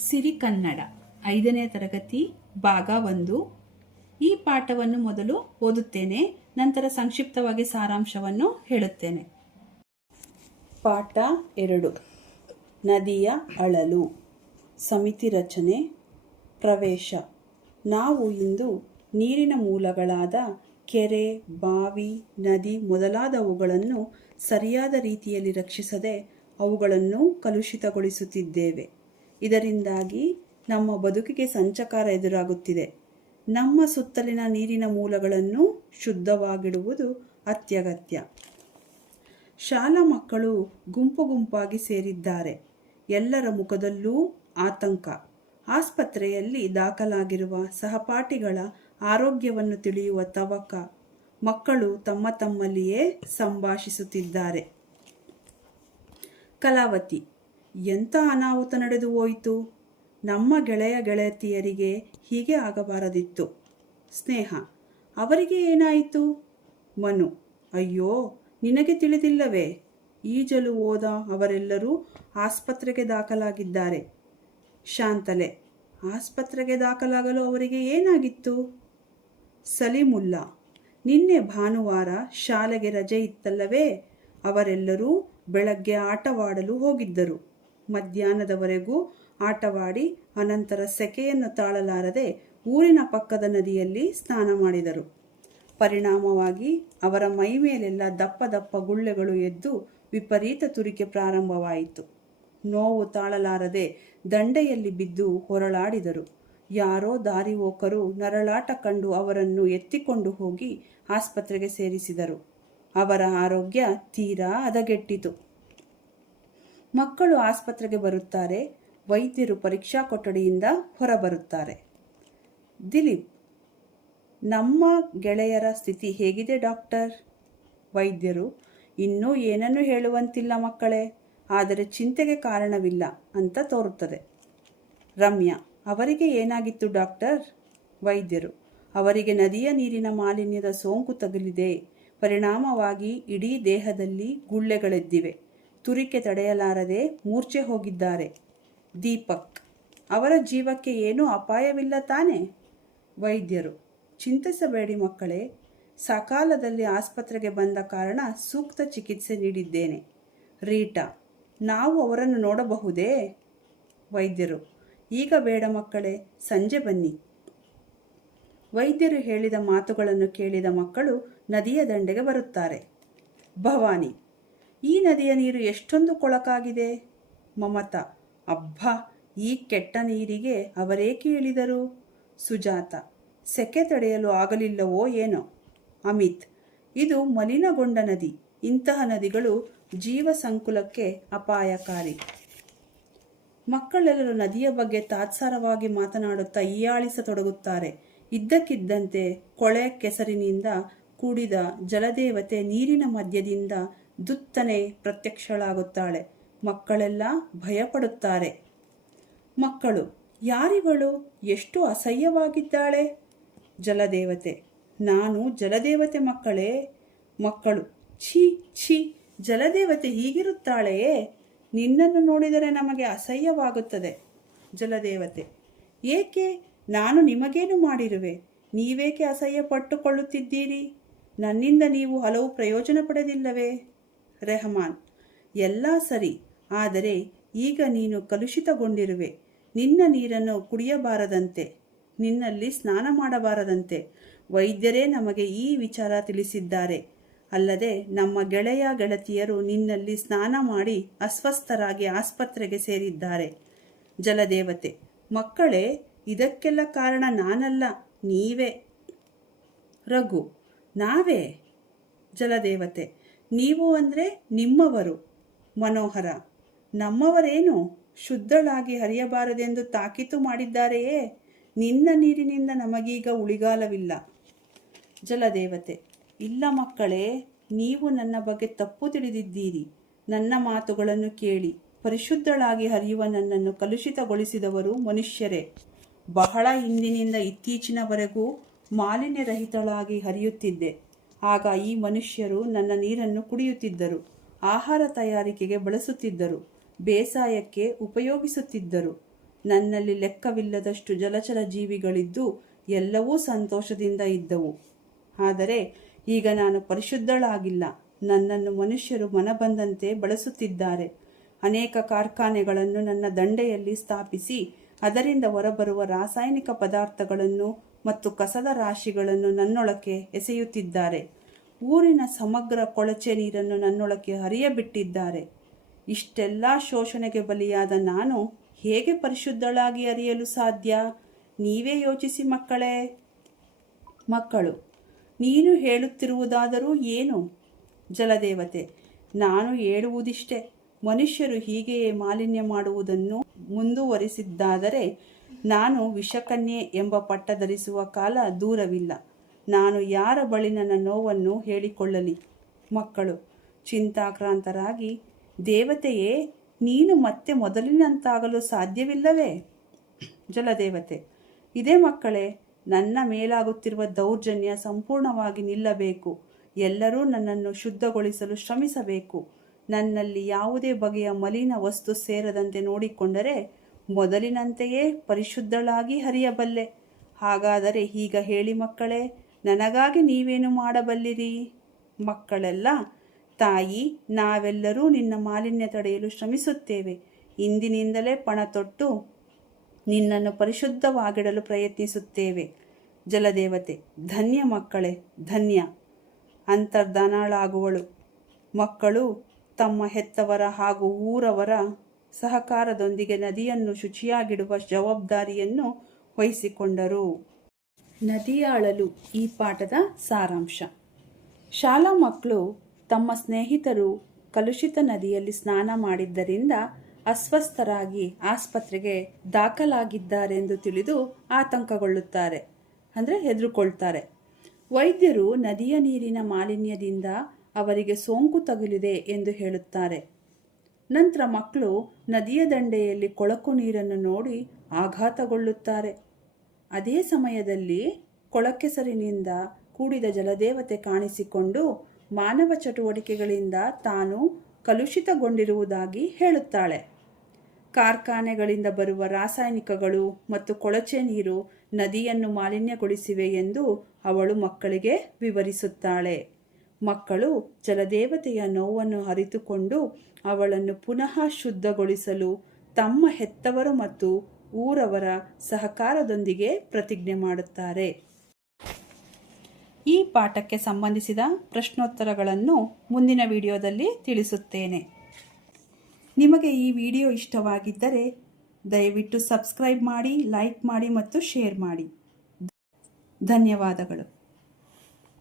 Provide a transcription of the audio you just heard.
ಸಿರಿ ಕನ್ನಡ 5ನೇ ತರಗತಿ ಭಾಗ 1. ಈ ಪಾಠವನ್ನು ಮೊದಲು ಓದುತ್ತೇನೆ, ನಂತರ ಸಂಕ್ಷಿಪ್ತವಾಗಿ ಸಾರಾಂಶವನ್ನು ಹೇಳುತ್ತೇನೆ. ಪಾಠ 2. ನದಿಯ ಅಳಲು. ಸಮಿತಿ ರಚನೆ. ಪ್ರವೇಶ. ನಾವು ಇಂದು ನೀರಿನ ಮೂಲಗಳಾದ ಕೆರೆ, ಬಾವಿ, ನದಿ ಮೊದಲಾದವುಗಳನ್ನು ಸರಿಯಾದ ರೀತಿಯಲ್ಲಿ ರಕ್ಷಿಸದೆ ಅವುಗಳನ್ನು ಕಲುಷಿತಗೊಳಿಸುತ್ತಿದ್ದೇವೆ. ಇದರಿಂದಾಗಿ ನಮ್ಮ ಬದುಕಿಗೆ ಸಂಚಕಾರ ಎದುರಾಗುತ್ತಿದೆ. ನಮ್ಮ ಸುತ್ತಲಿನ ನೀರಿನ ಮೂಲಗಳನ್ನು ಶುದ್ಧವಾಗಿಡುವುದು ಅತ್ಯಗತ್ಯ. ಶಾಲಾ ಮಕ್ಕಳು ಗುಂಪು ಗುಂಪಾಗಿ ಸೇರಿದ್ದಾರೆ. ಎಲ್ಲರ ಮುಖದಲ್ಲೂ ಆತಂಕ. ಆಸ್ಪತ್ರೆಯಲ್ಲಿ ದಾಖಲಾಗಿರುವ ಸಹಪಾಠಿಗಳ ಆರೋಗ್ಯವನ್ನು ತಿಳಿಯುವ ತವಕ. ಮಕ್ಕಳು ತಮ್ಮ ತಮ್ಮಲ್ಲಿಯೇ ಸಂಭಾಷಿಸುತ್ತಿದ್ದಾರೆ. ಕಲಾವತಿ: ಎಂಥ ಅನಾಹುತ ನಡೆದು ಹೋಯಿತು? ನಮ್ಮ ಗೆಳೆಯ ಗೆಳತಿಯರಿಗೆ ಹೀಗೆ ಆಗಬಾರದಿತ್ತು. ಸ್ನೇಹ: ಅವರಿಗೆ ಏನಾಯಿತು? ಮನು: ಅಯ್ಯೋ, ನಿನಗೆ ತಿಳಿದಿಲ್ಲವೇ? ಈಜಲು ಹೋದ ಅವರೆಲ್ಲರೂ ಆಸ್ಪತ್ರೆಗೆ ದಾಖಲಾಗಿದ್ದಾರೆ. ಶಾಂತಲೆ: ಆಸ್ಪತ್ರೆಗೆ ದಾಖಲಾಗಲು ಅವರಿಗೆ ಏನಾಗಿತ್ತು? ಸಲೀಮುಲ್ಲಾ: ನಿನ್ನೆ ಭಾನುವಾರ ಶಾಲೆಗೆ ರಜೆ ಇತ್ತಲ್ಲವೇ? ಅವರೆಲ್ಲರೂ ಬೆಳಗ್ಗೆ ಆಟವಾಡಲು ಹೋಗಿದ್ದರು. ಮಧ್ಯಾಹ್ನದವರೆಗೂ ಆಟವಾಡಿ ಅನಂತರ ಸೆಕೆಯನ್ನು ತಾಳಲಾರದೆ ಊರಿನ ಪಕ್ಕದ ನದಿಯಲ್ಲಿ ಸ್ನಾನ ಮಾಡಿದರು. ಪರಿಣಾಮವಾಗಿ ಅವರ ಮೈ ಮೇಲೆಲ್ಲ ದಪ್ಪ ದಪ್ಪ ಗುಳ್ಳೆಗಳು ಎದ್ದು ವಿಪರೀತ ತುರಿಕೆ ಪ್ರಾರಂಭವಾಯಿತು. ನೋವು ತಾಳಲಾರದೆ ದಂಡೆಯಲ್ಲಿ ಬಿದ್ದು ಹೊರಳಾಡಿದರು. ಯಾರೋ ದಾರಿ ಹೋಕರು ನರಳಾಟ ಕಂಡು ಅವರನ್ನು ಎತ್ತಿಕೊಂಡು ಹೋಗಿ ಆಸ್ಪತ್ರೆಗೆ ಸೇರಿಸಿದರು. ಅವರ ಆರೋಗ್ಯ ತೀರಾ ಹದಗೆಟ್ಟಿತು. ಮಕ್ಕಳು ಆಸ್ಪತ್ರೆಗೆ ಬರುತ್ತಾರೆ. ವೈದ್ಯರು ಪರೀಕ್ಷಾ ಕೊಠಡಿಯಿಂದ ಹೊರಬರುತ್ತಾರೆ. ದಿಲೀಪ್: ನಮ್ಮ ಗೆಳೆಯರ ಸ್ಥಿತಿ ಹೇಗಿದೆ ಡಾಕ್ಟರ್? ವೈದ್ಯರು: ಇನ್ನೂ ಏನನ್ನೂ ಹೇಳುವಂತಿಲ್ಲ ಮಕ್ಕಳೇ, ಆದರೆ ಚಿಂತೆಗೆ ಕಾರಣವಿಲ್ಲ ಅಂತ ತೋರುತ್ತದೆ. ರಮ್ಯಾ: ಅವರಿಗೆ ಏನಾಗಿತ್ತು ಡಾಕ್ಟರ್? ವೈದ್ಯರು: ಅವರಿಗೆ ನದಿಯ ನೀರಿನ ಮಾಲಿನ್ಯದ ಸೋಂಕು ತಗುಲಿದೆ. ಪರಿಣಾಮವಾಗಿ ಇಡೀ ದೇಹದಲ್ಲಿ ಗುಳ್ಳೆಗಳೆದ್ದಿವೆ. ತುರಿಕೆ ತಡೆಯಲಾರದೆ ಮೂರ್ಛೆ ಹೋಗಿದ್ದಾರೆ. ದೀಪಕ್: ಅವರ ಜೀವಕ್ಕೆ ಏನೂ ಅಪಾಯವಿಲ್ಲ ತಾನೇ? ವೈದ್ಯರು: ಚಿಂತಿಸಬೇಡಿ ಮಕ್ಕಳೇ, ಸಕಾಲದಲ್ಲಿ ಆಸ್ಪತ್ರೆಗೆ ಬಂದ ಕಾರಣ ಸೂಕ್ತ ಚಿಕಿತ್ಸೆ ನೀಡಿದ್ದೇನೆ. ರೀಟಾ: ನಾವು ಅವರನ್ನು ನೋಡಬಹುದೇ? ವೈದ್ಯರು: ಈಗ ಬೇಡ ಮಕ್ಕಳೇ, ಸಂಜೆ ಬನ್ನಿ. ವೈದ್ಯರು ಹೇಳಿದ ಮಾತುಗಳನ್ನು ಕೇಳಿದ ಮಕ್ಕಳು ನದಿಯ ದಂಡೆಗೆ ಬರುತ್ತಾರೆ. ಭವಾನಿ: ಈ ನದಿಯ ನೀರು ಎಷ್ಟೊಂದು ಕೊಳಕಾಗಿದೆ. ಮಮತಾ: ಅಬ್ಬಾ, ಈ ಕೆಟ್ಟ ನೀರಿಗೆ ಅವರೇಕೆ ಇಳಿದರು? ಸುಜಾತ: ಸೆಕೆ ತಡೆಯಲು ಆಗಲಿಲ್ಲವೋ ಏನೋ. ಅಮಿತ್: ಇದು ಮಲಿನಗೊಂಡ ನದಿ. ಇಂತಹ ನದಿಗಳು ಜೀವ ಸಂಕುಲಕ್ಕೆ ಅಪಾಯಕಾರಿ. ಮಕ್ಕಳೆಲ್ಲರೂ ನದಿಯ ಬಗ್ಗೆ ತಾತ್ಸಾರವಾಗಿ ಮಾತನಾಡುತ್ತಾ ಹೀಯಾಳಿಸತೊಡಗುತ್ತಾರೆ. ಇದ್ದಕ್ಕಿದ್ದಂತೆ ಕೊಳೆ ಕೆಸರಿನಿಂದ ಕೂಡಿದ ಜಲದೇವತೆ ನೀರಿನ ಮಧ್ಯದಿಂದ ದುತ್ತನೆ ಪ್ರತ್ಯಕ್ಷಳಾಗುತ್ತಾಳೆ. ಮಕ್ಕಳೆಲ್ಲ ಭಯಪಡುತ್ತಾರೆ. ಮಕ್ಕಳು: ಯಾರಿವಳು? ಎಷ್ಟು ಅಸಹ್ಯವಾಗಿದ್ದಾಳೆ. ಜಲದೇವತೆ: ನಾನು ಜಲದೇವತೆ ಮಕ್ಕಳೇ. ಮಕ್ಕಳು: ಛೀ ಛೀ, ಜಲದೇವತೆ ಹೀಗಿರುತ್ತಾಳೆಯೇ? ನಿನ್ನನ್ನು ನೋಡಿದರೆ ನಮಗೆ ಅಸಹ್ಯವಾಗುತ್ತದೆ. ಜಲದೇವತೆ: ಏಕೆ? ನಾನು ನಿಮಗೇನು ಮಾಡಿರುವೆ? ನೀವೇಕೆ ಅಸಹ್ಯ ಪಟ್ಟುಕೊಳ್ಳುತ್ತಿದ್ದೀರಿ? ನನ್ನಿಂದ ನೀವು ಹಲವು ಪ್ರಯೋಜನ ಪಡೆದಿಲ್ಲವೇ? ರೆಹಮಾನ್: ಎಲ್ಲ ಸರಿ, ಆದರೆ ಈಗ ನೀನು ಕಲುಷಿತಗೊಂಡಿರುವೆ. ನಿನ್ನ ನೀರನ್ನು ಕುಡಿಯಬಾರದಂತೆ, ನಿನ್ನಲ್ಲಿ ಸ್ನಾನ ಮಾಡಬಾರದಂತೆ ವೈದ್ಯರೇ ನಮಗೆ ಈ ವಿಚಾರ ತಿಳಿಸಿದ್ದಾರೆ. ಅಲ್ಲದೆ ನಮ್ಮ ಗೆಳೆಯ ಗೆಳತಿಯರು ನಿನ್ನಲ್ಲಿ ಸ್ನಾನ ಮಾಡಿ ಅಸ್ವಸ್ಥರಾಗಿ ಆಸ್ಪತ್ರೆಗೆ ಸೇರಿದ್ದಾರೆ. ಜಲದೇವತೆ: ಮಕ್ಕಳೇ, ಇದಕ್ಕೆಲ್ಲ ಕಾರಣ ನಾನಲ್ಲ, ನೀವೇ. ರಘು: ನಾವೇ? ಜಲದೇವತೆ: ನೀವು ಅಂದರೆ ನಿಮ್ಮವರು. ಮನೋಹರ: ನಮ್ಮವರೇನು? ಶುದ್ಧಳಾಗಿ ಹರಿಯಬಾರದೆಂದು ತಾಕೀತು ಮಾಡಿದ್ದಾರೆಯೇ? ನಿನ್ನ ನೀರಿನಿಂದ ನಮಗೀಗ ಉಳಿಗಾಲವಿಲ್ಲ. ಜಲದೇವತೆ: ಇಲ್ಲ ಮಕ್ಕಳೇ, ನೀವು ನನ್ನ ಬಗ್ಗೆ ತಪ್ಪು ತಿಳಿದಿದ್ದೀರಿ. ನನ್ನ ಮಾತುಗಳನ್ನು ಕೇಳಿ. ಪರಿಶುದ್ಧಳಾಗಿ ಹರಿಯುವ ನನ್ನನ್ನು ಕಲುಷಿತಗೊಳಿಸಿದವರು ಮನುಷ್ಯರೇ. ಬಹಳ ಹಿಂದಿನಿಂದ ಇತ್ತೀಚಿನವರೆಗೂ ಮಾಲಿನ್ಯರಹಿತಳಾಗಿ ಹರಿಯುತ್ತಿದ್ದೆ. ಆಗ ಈ ಮನುಷ್ಯರು ನನ್ನ ನೀರನ್ನು ಕುಡಿಯುತ್ತಿದ್ದರು. ಆಹಾರ ತಯಾರಿಕೆಗೆ ಬಳಸುತ್ತಿದ್ದರು. ಬೇಸಾಯಕ್ಕೆ ಉಪಯೋಗಿಸುತ್ತಿದ್ದರು. ನನ್ನಲ್ಲಿ ಲೆಕ್ಕವಿಲ್ಲದಷ್ಟು ಜಲಚರ ಜೀವಿಗಳಿದ್ದು ಎಲ್ಲವೂ ಸಂತೋಷದಿಂದ ಇದ್ದವು. ಆದರೆ ಈಗ ನಾನು ಪರಿಶುದ್ಧಳಾಗಿಲ್ಲ. ನನ್ನನ್ನು ಮನುಷ್ಯರು ಮನಬಂದಂತೆ ಬಳಸುತ್ತಿದ್ದಾರೆ. ಅನೇಕ ಕಾರ್ಖಾನೆಗಳನ್ನು ನನ್ನ ದಂಡೆಯಲ್ಲಿ ಸ್ಥಾಪಿಸಿ ಅದರಿಂದ ಹೊರಬರುವ ರಾಸಾಯನಿಕ ಪದಾರ್ಥಗಳನ್ನು ಮತ್ತು ಕಸದ ರಾಶಿಗಳನ್ನು ನನ್ನೊಳಕ್ಕೆ ಎಸೆಯುತ್ತಿದ್ದಾರೆ. ಊರಿನ ಸಮಗ್ರ ಕೊಳಚೆ ನೀರನ್ನು ನನ್ನೊಳಕ್ಕೆ ಹರಿಯಬಿಟ್ಟಿದ್ದಾರೆ. ಇಷ್ಟೆಲ್ಲ ಶೋಷಣೆಗೆ ಬಲಿಯಾದ ನಾನು ಹೇಗೆ ಪರಿಶುದ್ಧಳಾಗಿ ಹರಿಯಲು ಸಾಧ್ಯ? ನೀವೇ ಯೋಚಿಸಿ ಮಕ್ಕಳೇ. ಮಕ್ಕಳು: ನೀನು ಹೇಳುತ್ತಿರುವುದಾದರೂ ಏನು? ಜಲದೇವತೆ: ನಾನು ಹೇಳುವುದಿಷ್ಟೇ. ಮನುಷ್ಯರು ಹೀಗೆಯೇ ಮಾಲಿನ್ಯ ಮಾಡುವುದನ್ನು ಮುಂದುವರಿಸಿದ್ದಾದರೆ ನಾನು ವಿಷಕನ್ಯೆ ಎಂಬ ಪಟ್ಟ ಧರಿಸುವ ಕಾಲ ದೂರವಿಲ್ಲ. ನಾನು ಯಾರ ಬಳಿ ನನ್ನ ನೋವನ್ನು ಹೇಳಿಕೊಳ್ಳಲಿ? ಮಕ್ಕಳು ಚಿಂತಾಕ್ರಾಂತರಾಗಿ: ದೇವತೆಯೇ, ನೀನು ಮತ್ತೆ ಮೊದಲಿನಂತಾಗಲು ಸಾಧ್ಯವಿಲ್ಲವೇ? ಜಲದೇವತೆ: ಇದೇ ಮಕ್ಕಳೇ, ನನ್ನ ಮೇಲಾಗುತ್ತಿರುವ ದೌರ್ಜನ್ಯ ಸಂಪೂರ್ಣವಾಗಿ ನಿಲ್ಲಬೇಕು. ಎಲ್ಲರೂ ನನ್ನನ್ನು ಶುದ್ಧಗೊಳಿಸಲು ಶ್ರಮಿಸಬೇಕು. ನನ್ನಲ್ಲಿ ಯಾವುದೇ ಬಗೆಯ ಮಲಿನ ವಸ್ತು ಸೇರದಂತೆ ನೋಡಿಕೊಂಡರೆ ಮೊದಲಿನಂತೆಯೇ ಪರಿಶುದ್ಧಳಾಗಿ ಹರಿಯಬಲ್ಲೆ. ಹಾಗಾದರೆ ಈಗ ಹೇಳಿ ಮಕ್ಕಳೇ, ನನಗಾಗಿ ನೀವೇನು ಮಾಡಬಲ್ಲಿರಿ? ಮಕ್ಕಳೆಲ್ಲ: ತಾಯಿ, ನಾವೆಲ್ಲರೂ ನಿನ್ನ ಮಾಲಿನ್ಯ ತಡೆಯಲು ಶ್ರಮಿಸುತ್ತೇವೆ. ಇಂದಿನಿಂದಲೇ ಪಣ ತೊಟ್ಟು ನಿನ್ನನ್ನು ಪರಿಶುದ್ಧವಾಗಿಡಲು ಪ್ರಯತ್ನಿಸುತ್ತೇವೆ. ಜಲದೇವತೆ: ಧನ್ಯ ಮಕ್ಕಳೇ, ಧನ್ಯ. ಅಂತರ್ಧಾನಳಾಗುವಳು. ಮಕ್ಕಳು ತಮ್ಮ ಹೆತ್ತವರ ಹಾಗೂ ಊರವರ ಸಹಕಾರದೊಂದಿಗೆ ನದಿಯನ್ನು ಶುಚಿಯಾಗಿಡುವ ಜವಾಬ್ದಾರಿಯನ್ನು ವಹಿಸಿಕೊಂಡರು. ನದಿಯಾಳಲು ಈ ಪಾಠದ ಸಾರಾಂಶ. ಶಾಲಾ ಮಕ್ಕಳು ತಮ್ಮ ಸ್ನೇಹಿತರು ಕಲುಷಿತ ನದಿಯಲ್ಲಿ ಸ್ನಾನ ಮಾಡಿದ್ದರಿಂದ ಅಸ್ವಸ್ಥರಾಗಿ ಆಸ್ಪತ್ರೆಗೆ ದಾಖಲಾಗಿದ್ದಾರೆಂದು ತಿಳಿದು ಆತಂಕಗೊಳ್ಳುತ್ತಾರೆ, ಅಂದರೆ ಹೆದರುಕೊಳ್ತಾರೆ. ವೈದ್ಯರು ನದಿಯ ನೀರಿನ ಮಾಲಿನ್ಯದಿಂದ ಅವರಿಗೆ ಸೋಂಕು ತಗುಲಿದೆ ಎಂದು ಹೇಳುತ್ತಾರೆ. ನಂತರ ಮಕ್ಕಳು ನದಿಯ ದಂಡೆಯಲ್ಲಿ ಕೊಳಕು ನೀರನ್ನು ನೋಡಿ ಆಘಾತಗೊಳ್ಳುತ್ತಾರೆ. ಅದೇ ಸಮಯದಲ್ಲಿ ಕೊಳಕೆಸರಿನಿಂದ ಕೂಡಿದ ಜಲದೇವತೆ ಕಾಣಿಸಿಕೊಂಡು ಮಾನವ ಚಟುವಟಿಕೆಗಳಿಂದ ತಾನು ಕಲುಷಿತಗೊಂಡಿರುವುದಾಗಿ ಹೇಳುತ್ತಾಳೆ. ಕಾರ್ಖಾನೆಗಳಿಂದ ಬರುವ ರಾಸಾಯನಿಕಗಳು ಮತ್ತು ಕೊಳಚೆ ನೀರು ನದಿಯನ್ನು ಮಾಲಿನ್ಯಗೊಳಿಸಿವೆ ಎಂದು ಅವಳು ಮಕ್ಕಳಿಗೆ ವಿವರಿಸುತ್ತಾಳೆ. ಮಕ್ಕಳು ಜಲದೇವತೆಯ ನೋವನ್ನು ಅರಿತುಕೊಂಡು ಅವಳನ್ನು ಪುನಃ ಶುದ್ಧಗೊಳಿಸಲು ತಮ್ಮ ಹೆತ್ತವರು ಮತ್ತು ಊರವರ ಸಹಕಾರದೊಂದಿಗೆ ಪ್ರತಿಜ್ಞೆ ಮಾಡುತ್ತಾರೆ. ಈ ಪಾಠಕ್ಕೆ ಸಂಬಂಧಿಸಿದ ಪ್ರಶ್ನೋತ್ತರಗಳನ್ನು ಮುಂದಿನ ವಿಡಿಯೋದಲ್ಲಿ ತಿಳಿಸುತ್ತೇನೆ. ನಿಮಗೆ ಈ ವಿಡಿಯೋ ಇಷ್ಟವಾಗಿದ್ದರೆ ದಯವಿಟ್ಟು ಸಬ್ಸ್ಕ್ರೈಬ್ ಮಾಡಿ, ಲೈಕ್ ಮಾಡಿ ಮತ್ತು ಶೇರ್ ಮಾಡಿ. ಧನ್ಯವಾದಗಳು.